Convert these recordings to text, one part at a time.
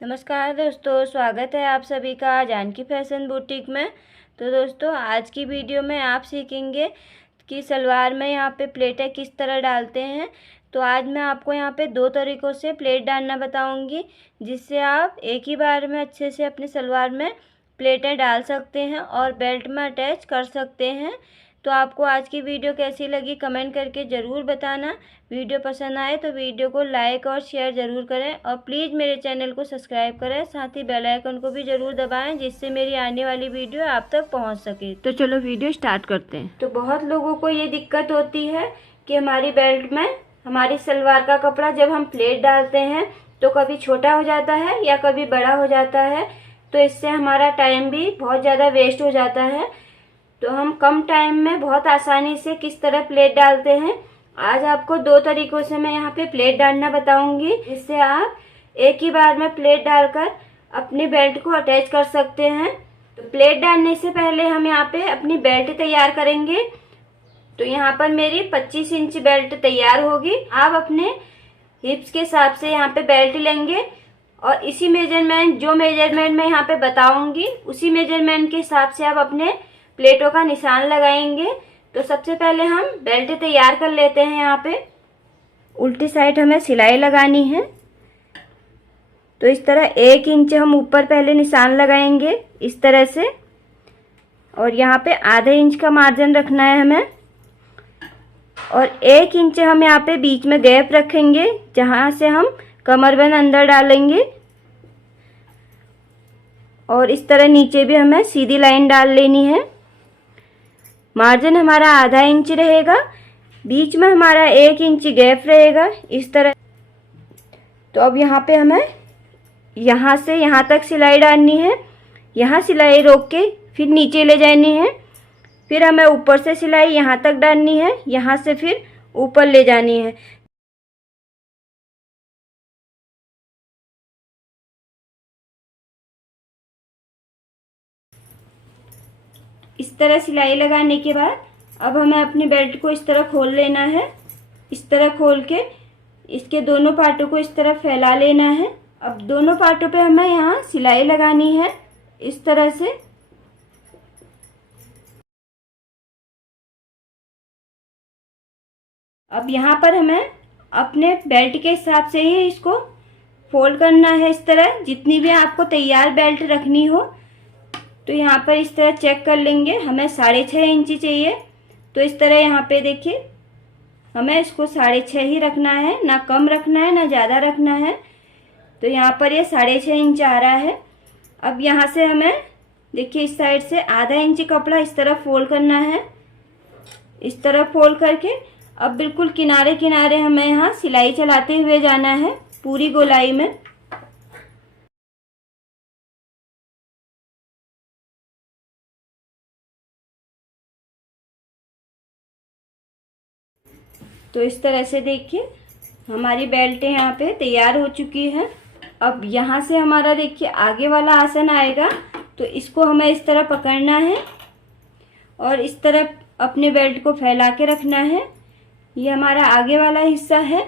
नमस्कार दोस्तों, स्वागत है आप सभी का जानकी फैशन बुटीक में। तो दोस्तों, आज की वीडियो में आप सीखेंगे कि सलवार में यहाँ पे प्लेटें किस तरह डालते हैं। तो आज मैं आपको यहाँ पे दो तरीक़ों से प्लेट डालना बताऊंगी, जिससे आप एक ही बार में अच्छे से अपनी सलवार में प्लेटें डाल सकते हैं और बेल्ट में अटैच कर सकते हैं। तो आपको आज की वीडियो कैसी लगी कमेंट करके ज़रूर बताना। वीडियो पसंद आए तो वीडियो को लाइक और शेयर ज़रूर करें और प्लीज़ मेरे चैनल को सब्सक्राइब करें, साथ ही बेल आइकन को भी ज़रूर दबाएं, जिससे मेरी आने वाली वीडियो आप तक पहुंच सके। तो चलो वीडियो स्टार्ट करते हैं। तो बहुत लोगों को ये दिक्कत होती है कि हमारी बेल्ट में हमारी सलवार का कपड़ा जब हम प्लेट डालते हैं तो कभी छोटा हो जाता है या कभी बड़ा हो जाता है, तो इससे हमारा टाइम भी बहुत ज़्यादा वेस्ट हो जाता है। तो हम कम टाइम में बहुत आसानी से किस तरह प्लेट डालते हैं, आज आपको दो तरीकों से मैं यहाँ पे प्लेट डालना बताऊंगी, जिससे आप एक ही बार में प्लेट डालकर अपनी बेल्ट को अटैच कर सकते हैं। तो प्लेट डालने से पहले हम यहाँ पे अपनी बेल्ट तैयार करेंगे। तो यहाँ पर मेरी 25 इंच बेल्ट तैयार होगी। आप अपने हिप्स के हिसाब से यहाँ पे बेल्ट लेंगे और इसी मेजरमेंट जो मेजरमेंट मैं यहाँ पे बताऊंगी उसी मेजरमेंट के हिसाब से आप अपने प्लेटों का निशान लगाएंगे। तो सबसे पहले हम बेल्ट तैयार कर लेते हैं। यहाँ पे उल्टी साइड हमें सिलाई लगानी है। तो इस तरह 1 इंच हम ऊपर पहले निशान लगाएंगे इस तरह से, और यहाँ पे आधे इंच का मार्जिन रखना है हमें, और 1 इंच हम यहाँ पे बीच में गैप रखेंगे जहाँ से हम कमरबंद अंदर डालेंगे, और इस तरह नीचे भी हमें सीधी लाइन डाल लेनी है। मार्जिन हमारा आधा इंच रहेगा, बीच में हमारा 1 इंच गैप रहेगा इस तरह। तो अब यहाँ पे हमें यहाँ से यहाँ तक सिलाई डालनी है। यहाँ सिलाई रोक के फिर नीचे ले जानी है, फिर हमें ऊपर से सिलाई यहाँ तक डालनी है, यहाँ से फिर ऊपर ले जानी है। इस तरह सिलाई लगाने के बाद अब हमें अपनी बेल्ट को इस तरह खोल लेना है। इस तरह खोल के इसके दोनों पार्टों को इस तरह फैला लेना है। अब दोनों पार्टों पे हमें यहाँ सिलाई लगानी है इस तरह से। अब यहाँ पर हमें अपने बेल्ट के हिसाब से ही इसको फोल्ड करना है इस तरह। जितनी भी आपको तैयार बेल्ट रखनी हो तो यहाँ पर इस तरह चेक कर लेंगे। हमें 6.5 इंची चाहिए, तो इस तरह यहाँ पे देखिए हमें इसको 6.5 ही रखना है, ना कम रखना है ना ज़्यादा रखना है। तो यहाँ पर ये 6.5 इंच आ रहा है। अब यहाँ से हमें देखिए इस साइड से आधा इंच कपड़ा इस तरह फोल्ड करना है। इस तरह फोल्ड करके अब बिल्कुल किनारे किनारे हमें यहाँ सिलाई चलाते हुए जाना है पूरी गोलाई में। तो इस तरह से देखिए हमारी बेल्टें यहाँ पे तैयार हो चुकी हैं। अब यहाँ से हमारा देखिए आगे वाला आसन आएगा, तो इसको हमें इस तरह पकड़ना है और इस तरह अपने बेल्ट को फैला के रखना है। ये हमारा आगे वाला हिस्सा है,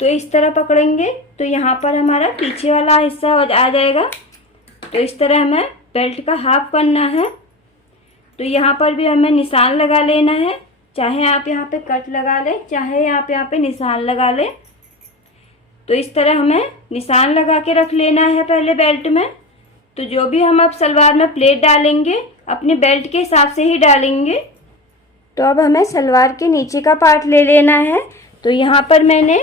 तो इस तरह पकड़ेंगे तो यहाँ पर हमारा पीछे वाला हिस्सा आ जाएगा। तो इस तरह हमें बेल्ट का हाफ करना है। तो यहाँ पर भी हमें निशान लगा लेना है, चाहे आप यहाँ पे कट लगा लें, चाहे आप यहाँ पे निशान लगा लें। तो इस तरह हमें निशान लगा के रख लेना है पहले बेल्ट में। तो जो भी हम अब सलवार में प्लेट डालेंगे अपने बेल्ट के हिसाब से ही डालेंगे। तो अब हमें सलवार के नीचे का पार्ट ले लेना है। तो यहाँ पर मैंने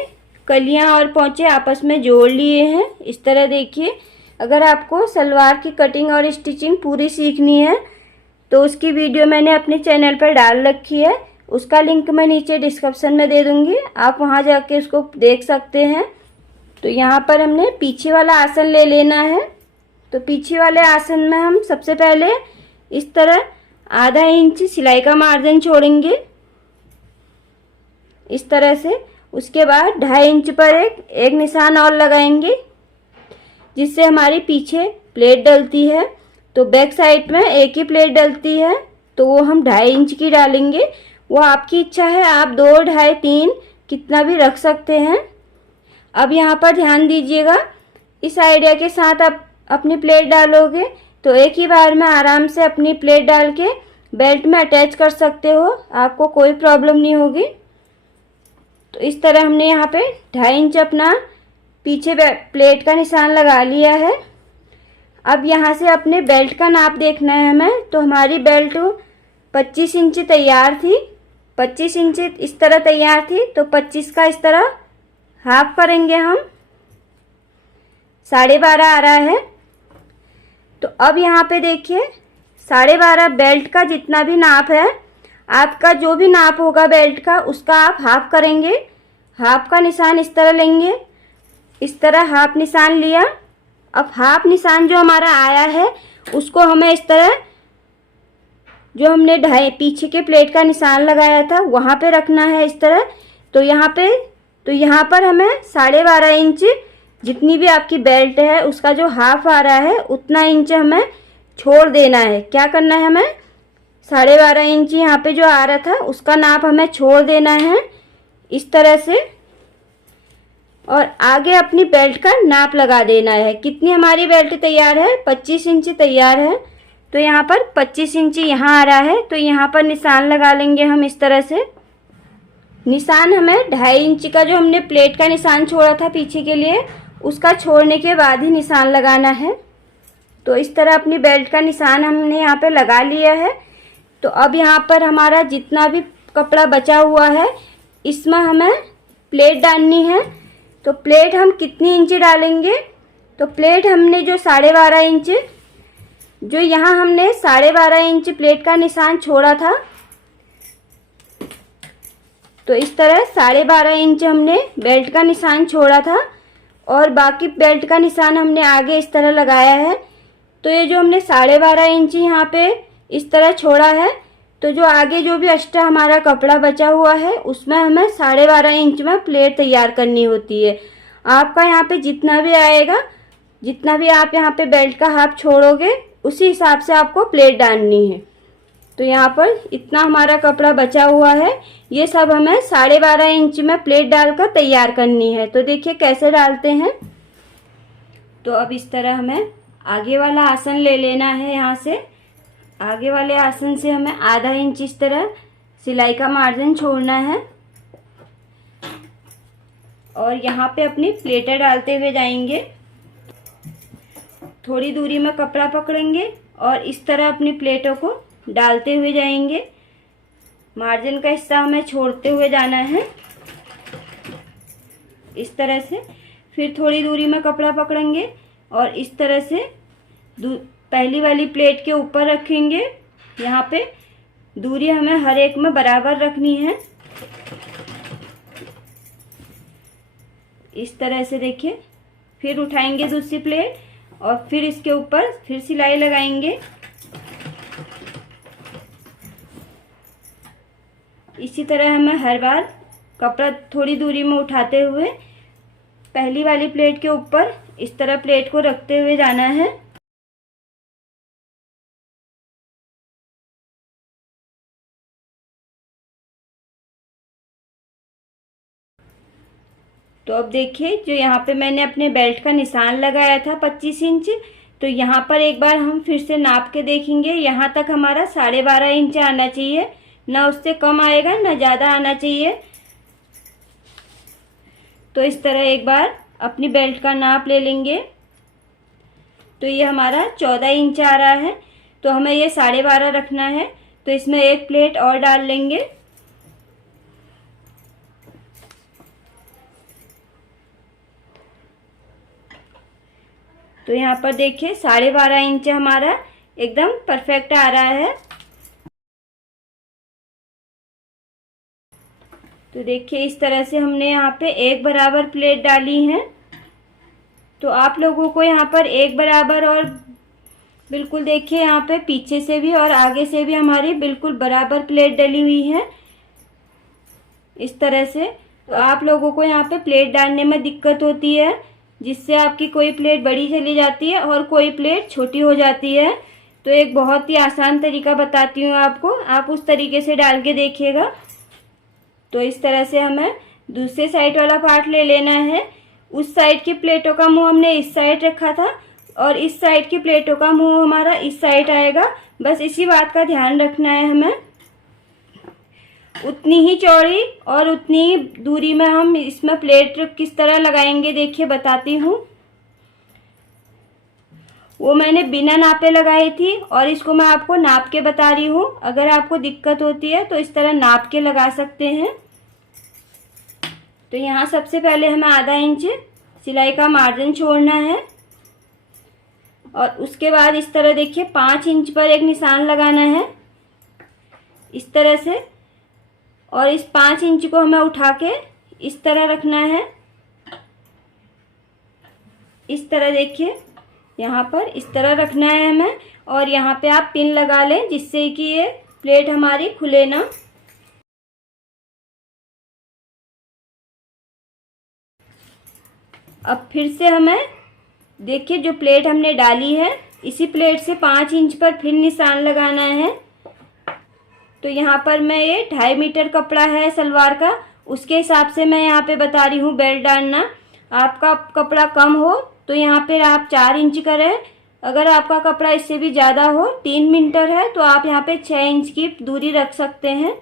कलियाँ और पोंचे आपस में जोड़ लिए हैं इस तरह देखिए। अगर आपको सलवार की कटिंग और स्टिचिंग पूरी सीखनी है तो उसकी वीडियो मैंने अपने चैनल पर डाल रखी है, उसका लिंक मैं नीचे डिस्क्रिप्शन में दे दूंगी, आप वहां जाके उसको देख सकते हैं। तो यहाँ पर हमने पीछे वाला आसन ले लेना है। तो पीछे वाले आसन में हम सबसे पहले इस तरह आधा इंच सिलाई का मार्जिन छोड़ेंगे इस तरह से। उसके बाद 2.5 इंच पर एक निशान और लगाएंगे, जिससे हमारी पीछे प्लेट डलती है। तो बैक साइड में एक ही प्लेट डलती है, तो वो हम 2.5 इंच की डालेंगे। वो आपकी इच्छा है, आप 2, 2.5, 3 कितना भी रख सकते हैं। अब यहाँ पर ध्यान दीजिएगा, इस आइडिया के साथ आप अपनी प्लेट डालोगे तो एक ही बार में आराम से अपनी प्लेट डाल के बेल्ट में अटैच कर सकते हो, आपको कोई प्रॉब्लम नहीं होगी। तो इस तरह हमने यहाँ पे 2.5 इंच अपना पीछे प्लेट का निशान लगा लिया है। अब यहाँ से अपने बेल्ट का नाप देखना है हमें। तो हमारी बेल्ट 25 इंच तैयार थी, 25 इंच इस तरह तैयार थी, तो 25 का इस तरह हाफ करेंगे हम, 12.5 आ रहा है। तो अब यहाँ पे देखिए 12.5 बेल्ट का जितना भी नाप है, आपका जो भी नाप होगा बेल्ट का उसका आप हाफ करेंगे। हाफ का निशान इस तरह लेंगे, इस तरह हाफ निशान लिया। अब हाफ निशान जो हमारा आया है उसको हमें इस तरह जो हमने पीछे के प्लेट का निशान लगाया था वहाँ पे रखना है इस तरह। तो यहाँ पर हमें 12.5 इंच जितनी भी आपकी बेल्ट है उसका जो हाफ आ रहा है उतना इंच हमें छोड़ देना है। क्या करना है, हमें 12.5 इंच यहाँ पे जो आ रहा था उसका नाप हमें छोड़ देना है इस तरह से, और आगे अपनी बेल्ट का नाप लगा देना है। कितनी हमारी बेल्ट तैयार है, 25 इंच तैयार है। तो यहाँ पर 25 इंच यहाँ आ रहा है, तो यहाँ पर निशान लगा लेंगे हम इस तरह से। निशान हमें 2.5 इंच का जो हमने प्लेट का निशान छोड़ा था पीछे के लिए उसका छोड़ने के बाद ही निशान लगाना है। तो इस तरह अपनी बेल्ट का निशान हमने यहाँ पे लगा लिया है। तो अब यहाँ पर हमारा जितना भी कपड़ा बचा हुआ है इसमें हमें प्लेट डालनी है। तो प्लेट हम कितनी इंच डालेंगे, तो प्लेट हमने जो 12.5 इंच, जो यहाँ हमने 12.5 इंच प्लेट का निशान छोड़ा था, तो इस तरह 12.5 इंच हमने बेल्ट का निशान छोड़ा था और बाकी बेल्ट का निशान हमने आगे इस तरह लगाया है। तो ये जो हमने 12.5 इंच यहाँ पे इस तरह छोड़ा है, तो जो आगे जो भी एक्स्ट्रा हमारा कपड़ा बचा हुआ है उसमें हमें 12.5 इंच में प्लेट तैयार करनी होती है। आपका यहाँ पे जितना भी आएगा, जितना भी आप यहाँ पे बेल्ट का हाफ छोड़ोगे उसी हिसाब से आपको प्लेट डालनी है। तो यहाँ पर इतना हमारा कपड़ा बचा हुआ है, ये सब हमें 12.5 इंच में प्लेट डालकर तैयार करनी है। तो देखिए कैसे डालते हैं। तो अब इस तरह हमें आगे वाला आसन ले लेना है। यहाँ से आगे वाले आसन से हमें आधा इंच इस तरह सिलाई का मार्जिन छोड़ना है और यहाँ पे अपनी प्लेटें डालते हुए जाएंगे। थोड़ी दूरी में कपड़ा पकड़ेंगे और इस तरह अपनी प्लेटों को डालते हुए जाएंगे। मार्जिन का हिस्सा हमें छोड़ते हुए जाना है इस तरह से। फिर थोड़ी दूरी में कपड़ा पकड़ेंगे और इस तरह से पहली वाली प्लेट के ऊपर रखेंगे। यहाँ पे दूरी हमें हर एक में बराबर रखनी है इस तरह से। देखिए, फिर उठाएंगे दूसरी प्लेट और फिर इसके ऊपर फिर सिलाई लगाएंगे। इसी तरह हमें हर बार कपड़ा थोड़ी दूरी में उठाते हुए पहली वाली प्लेट के ऊपर इस तरह प्लेट को रखते हुए जाना है। तो अब देखिए, जो यहाँ पे मैंने अपने बेल्ट का निशान लगाया था 25 इंच, तो यहाँ पर एक बार हम फिर से नाप के देखेंगे। यहाँ तक हमारा 12.5 इंच आना चाहिए, ना उससे कम आएगा ना ज़्यादा आना चाहिए। तो इस तरह एक बार अपनी बेल्ट का नाप ले लेंगे। तो ये हमारा 14 इंच आ रहा है, तो हमें ये 12.5 रखना है। तो इसमें एक प्लेट और डाल लेंगे। तो यहाँ पर देखिए 12.5 इंच हमारा एकदम परफेक्ट आ रहा है। तो देखिए इस तरह से हमने यहाँ पे एक बराबर प्लेट डाली है। तो आप लोगों को यहाँ पर एक बराबर और बिल्कुल देखिए यहाँ पे पीछे से भी और आगे से भी हमारी बिल्कुल बराबर प्लेट डली हुई है इस तरह से। तो आप लोगों को यहाँ पे प्लेट डालने में दिक्कत होती है, जिससे आपकी कोई प्लेट बड़ी चली जाती है और कोई प्लेट छोटी हो जाती है। तो एक बहुत ही आसान तरीका बताती हूँ आपको, आप उस तरीके से डाल के देखिएगा। तो इस तरह से हमें दूसरे साइड वाला पार्ट ले लेना है, उस साइड की प्लेटों का मुंह हमने इस साइड रखा था और इस साइड की प्लेटों का मुंह हमारा इस साइड आएगा। बस इसी बात का ध्यान रखना है हमें। उतनी ही चौड़ी और उतनी ही दूरी में हम इसमें प्लेट किस तरह लगाएंगे देखिए बताती हूँ। वो मैंने बिना नापे लगाई थी और इसको मैं आपको नाप के बता रही हूँ। अगर आपको दिक्कत होती है तो इस तरह नाप के लगा सकते हैं। तो यहाँ सबसे पहले हमें आधा इंच सिलाई का मार्जिन छोड़ना है और उसके बाद इस तरह देखिए 5 इंच पर एक निशान लगाना है इस तरह से, और इस 5 इंच को हमें उठा के इस तरह रखना है। इस तरह देखिए यहाँ पर इस तरह रखना है हमें, और यहाँ पे आप पिन लगा लें जिससे कि ये प्लेट हमारी खुले ना। अब फिर से हमें देखिए जो प्लेट हमने डाली है इसी प्लेट से 5 इंच पर फिर निशान लगाना है। तो यहाँ पर मैं ये 2.5 मीटर कपड़ा है सलवार का, उसके हिसाब से मैं यहाँ पे बता रही हूँ बेल्ट डालना। आपका कपड़ा कम हो तो यहाँ पे आप 4 इंच करें। अगर आपका कपड़ा इससे भी ज़्यादा हो 3 मीटर है तो आप यहाँ पे 6 इंच की दूरी रख सकते हैं।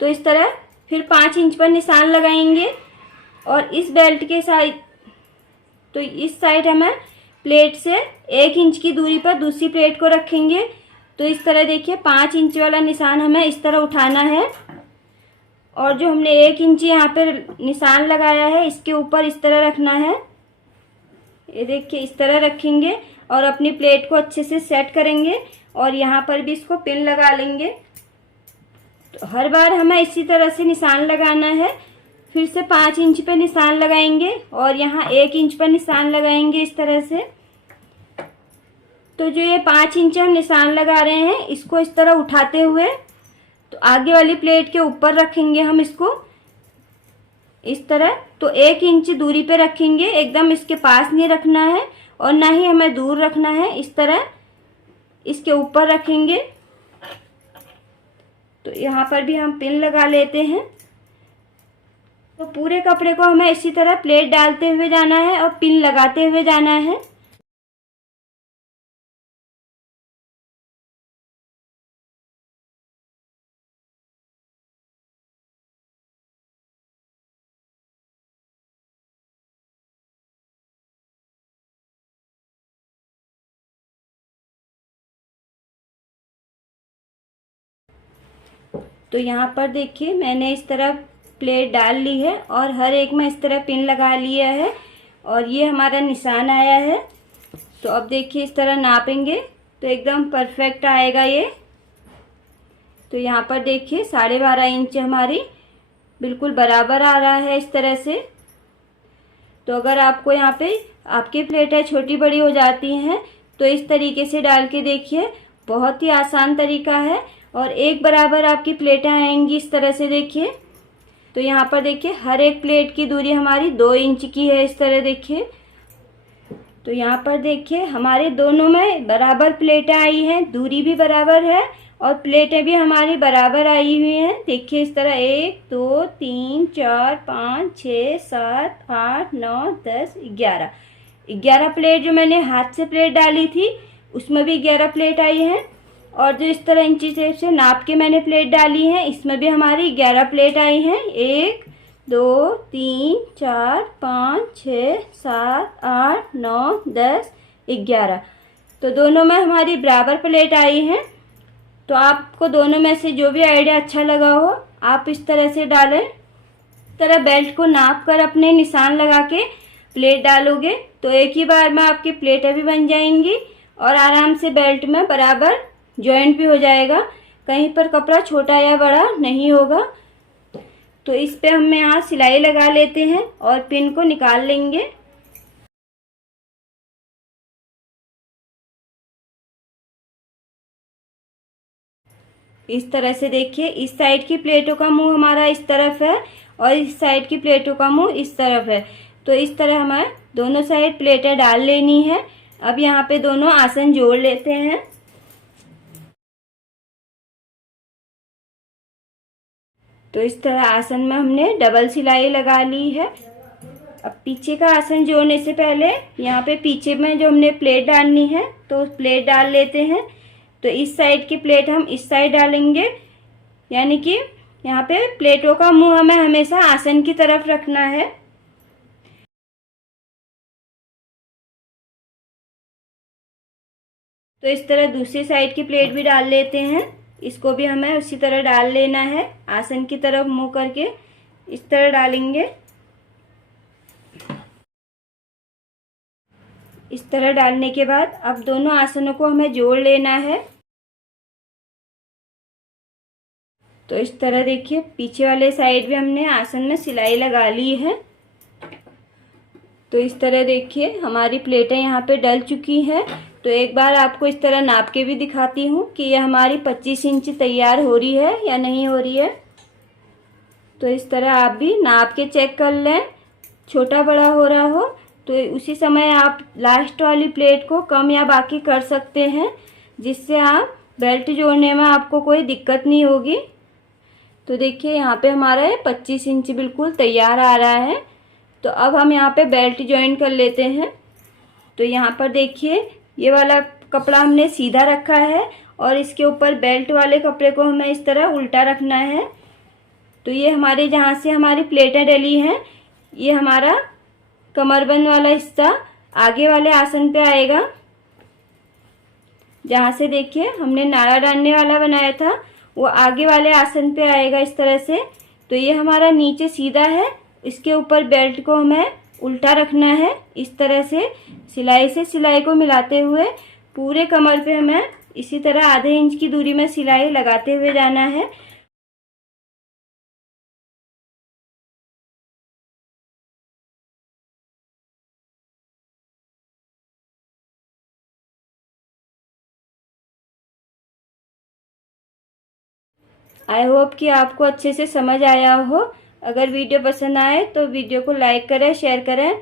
तो इस तरह फिर 5 इंच पर निशान लगाएंगे और इस बेल्ट के साइड, तो इस साइड हमें प्लेट से 1 इंच की दूरी पर दूसरी प्लेट को रखेंगे। तो इस तरह देखिए 5 इंच वाला निशान हमें इस तरह उठाना है और जो हमने 1 इंच यहाँ पर निशान लगाया है इसके ऊपर इस तरह रखना है। ये देखिए इस तरह रखेंगे और अपनी प्लेट को अच्छे से सेट करेंगे और यहाँ पर भी इसको पिन लगा लेंगे। तो हर बार हमें इसी तरह से निशान लगाना है। फिर से 5 इंच पर निशान लगाएंगे और यहाँ 1 इंच पर निशान लगाएंगे इस तरह से। तो जो ये 5 इंच हम निशान लगा रहे हैं इसको इस तरह उठाते हुए तो आगे वाली प्लेट के ऊपर रखेंगे हम इसको इस तरह। तो 1 इंच दूरी पे रखेंगे, एकदम इसके पास नहीं रखना है और ना ही हमें दूर रखना है। इस तरह इसके ऊपर रखेंगे। तो यहाँ पर भी हम पिन लगा लेते हैं। तो पूरे कपड़े को हमें इसी तरह प्लेट डालते हुए जाना है और पिन लगाते हुए जाना है। तो यहाँ पर देखिए मैंने इस तरह प्लेट डाल ली है और हर एक में इस तरह पिन लगा लिया है और ये हमारा निशान आया है। तो अब देखिए इस तरह नापेंगे तो एकदम परफेक्ट आएगा ये। तो यहाँ पर देखिए 12.5 इंच हमारी बिल्कुल बराबर आ रहा है इस तरह से। तो अगर आपको यहाँ पे आपकी प्लेटें छोटी बड़ी हो जाती हैं तो इस तरीके से डाल के देखिए, बहुत ही आसान तरीका है और एक बराबर आपकी प्लेटें आएंगी इस तरह से देखिए। तो यहाँ पर देखिए हर एक प्लेट की दूरी हमारी 2 इंच की है इस तरह देखिए। तो यहाँ पर देखिए हमारे दोनों में बराबर प्लेटें आई हैं, दूरी भी बराबर है और प्लेटें भी हमारी बराबर आई हुई हैं। देखिए इस तरह 1 2 3 4 5 6 7 8 9 10 11 प्लेट जो मैंने हाथ से प्लेट डाली थी उसमें भी 11 प्लेट आई हैं और जो इस तरह इंची टेप से नाप के मैंने प्लेट डाली है इसमें भी हमारी 11 प्लेट आई हैं। 1 2 3 4 5 6 7 8 9 10 11। तो दोनों में हमारी बराबर प्लेट आई हैं। तो आपको दोनों में से जो भी आइडिया अच्छा लगा हो आप इस तरह से डालें। इस तरह बेल्ट को नाप कर अपने निशान लगा के प्लेट डालोगे तो एक ही बार में आपकी प्लेटें भी बन जाएंगी और आराम से बेल्ट में बराबर जॉइंट भी हो जाएगा, कहीं पर कपड़ा छोटा या बड़ा नहीं होगा। तो इस पे हम यहाँ सिलाई लगा लेते हैं और पिन को निकाल लेंगे। इस तरह से देखिए इस साइड की प्लेटों का मुंह हमारा इस तरफ है और इस साइड की प्लेटों का मुंह इस तरफ है। तो इस तरह हमें दोनों साइड प्लेटें डाल लेनी है। अब यहाँ पे दोनों आसन जोड़ लेते हैं। तो तो इस तरह आसन में हमने डबल सिलाई लगा ली है। अब पीछे का आसन जोड़ने से पहले यहाँ पे पीछे में जो हमने प्लेट डालनी है तो प्लेट डाल लेते हैं। तो इस साइड की प्लेट हम इस साइड डालेंगे, यानी कि यहाँ पे प्लेटों का मुंह हमें हमेशा आसन की तरफ रखना है। तो इस तरह दूसरी साइड की प्लेट भी डाल लेते हैं। इसको भी हमें उसी तरह डाल लेना है, आसन की तरफ मुंह करके इस तरह डालेंगे। इस तरह डालने के बाद अब दोनों आसनों को हमें जोड़ लेना है। तो इस तरह देखिए पीछे वाले साइड भी हमने आसन में सिलाई लगा ली है। तो इस तरह देखिए हमारी प्लेटें यहाँ पे डल चुकी हैं। तो एक बार आपको इस तरह नाप के भी दिखाती हूँ कि ये हमारी 25 इंच तैयार हो रही है या नहीं हो रही है। तो इस तरह आप भी नाप के चेक कर लें, छोटा बड़ा हो रहा हो तो उसी समय आप लास्ट वाली प्लेट को कम या बाकी कर सकते हैं, जिससे आप बेल्ट जोड़ने में आपको कोई दिक्कत नहीं होगी। तो देखिए यहाँ पे हमारा 25 इंच बिल्कुल तैयार आ रहा है। तो अब हम यहाँ पे बेल्ट ज्वाइन कर लेते हैं। तो यहाँ पर देखिए ये वाला कपड़ा हमने सीधा रखा है और इसके ऊपर बेल्ट वाले कपड़े को हमें इस तरह उल्टा रखना है। तो ये हमारे जहाँ से हमारी प्लेटें डली हैं, ये हमारा कमरबंद वाला हिस्सा आगे वाले आसन पे आएगा। जहाँ से देखिए हमने नाड़ा डालने वाला बनाया था वो आगे वाले आसन पे आएगा इस तरह से। तो ये हमारा नीचे सीधा है, इसके ऊपर बेल्ट को हमें उल्टा रखना है। इस तरह से सिलाई को मिलाते हुए पूरे कमर पे हमें इसी तरह आधे इंच की दूरी में सिलाई लगाते हुए जाना है। आई होप कि आपको अच्छे से समझ आया हो। अगर वीडियो पसंद आए तो वीडियो को लाइक करें, शेयर करें।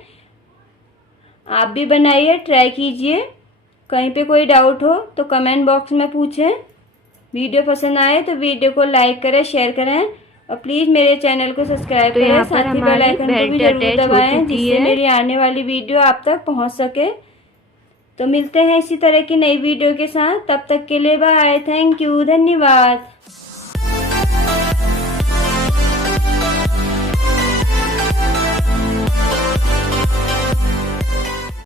आप भी बनाइए, ट्राई कीजिए। कहीं पे कोई डाउट हो तो कमेंट बॉक्स में पूछें। वीडियो पसंद आए तो वीडियो को लाइक करें, शेयर करें और प्लीज़ मेरे चैनल को सब्सक्राइब करें। साथ ही बेल आइकन को भी जरूर दबाएं, जिससे मेरी आने वाली वीडियो आप तक पहुंच सके। तो मिलते हैं इसी तरह की नई वीडियो के साथ, तब तक के लिए बाय, थैंक यू, धन्यवाद।